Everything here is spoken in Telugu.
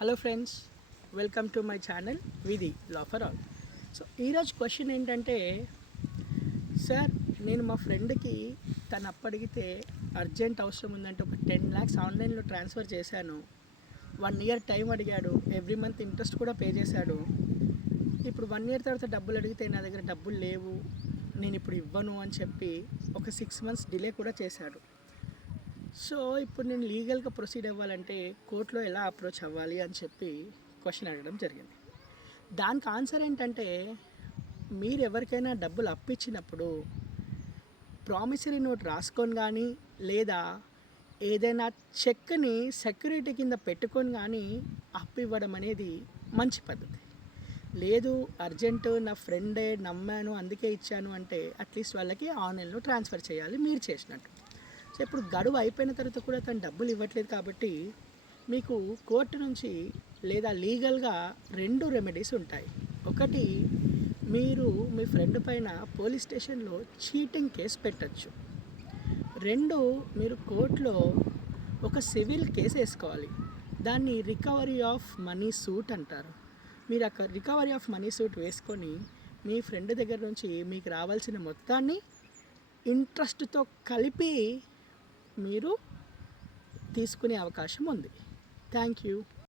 Hello friends, welcome to my channel విధి లా ఫర్ ఆల్. సో ఈరోజు క్వశ్చన్ ఏంటంటే, సార్ నేను మా ఫ్రెండ్కి తను అప్పడిగితే అర్జెంట్ అవసరం ఉందంటే ఒక 10 lakhs ఆన్లైన్లో ట్రాన్స్ఫర్ చేశాను. 1 year టైం అడిగాడు, ఎవ్రీ మంత్ ఇంట్రెస్ట్ కూడా పే చేశాడు. ఇప్పుడు 1 year తర్వాత డబ్బులు అడిగితే నా దగ్గర డబ్బులు లేవు, నేను ఇప్పుడు ఇవ్వను అని చెప్పి ఒక 6 months డిలే కూడా చేశాడు. సో ఇప్పుడు నేను లీగల్గా ప్రొసీడ్ అవ్వాలంటే కోర్టులో ఎలా అప్రోచ్ అవ్వాలి అని చెప్పి క్వశ్చన్ అడగడం జరిగింది. దానికి ఆన్సర్ ఏంటంటే, మీరు ఎవరికైనా డబ్బులు అప్పిచ్చినప్పుడు ప్రామిసరీ నోట్ రాసుకొని కానీ లేదా ఏదైనా చెక్ని సెక్యూరిటీ కింద పెట్టుకొని కానీ అప్పు ఇవ్వడం అనేది మంచి పద్ధతి. లేదు అర్జెంటు నా ఫ్రెండే నమ్మాను అందుకే ఇచ్చాను అంటే అట్లీస్ట్ వాళ్ళకి ఆన్లైన్లో ట్రాన్స్ఫర్ చేయాలి మీరు చేసినట్టు. సో ఇప్పుడు గడువు అయిపోయిన తర్వాత కూడా తను డబ్బులు ఇవ్వట్లేదు కాబట్టి మీకు కోర్టు నుంచి లేదా లీగల్గా 2 రెమెడీస్ ఉంటాయి. ఒకటి, మీరు మీ ఫ్రెండ్ పైన పోలీస్ స్టేషన్లో చీటింగ్ కేసు పెట్టచ్చు. 2, మీరు కోర్టులో ఒక సివిల్ కేసు వేసుకోవాలి. దాన్ని రికవరీ ఆఫ్ మనీ సూట్ అంటారు. మీరు అక్కడ రికవరీ ఆఫ్ మనీ సూట్ వేసుకొని మీ ఫ్రెండ్ దగ్గర నుంచి మీకు రావాల్సిన మొత్తాన్ని ఇంట్రెస్ట్తో కలిపి మీరు తీసుకునే అవకాశం ఉంది. Thank you.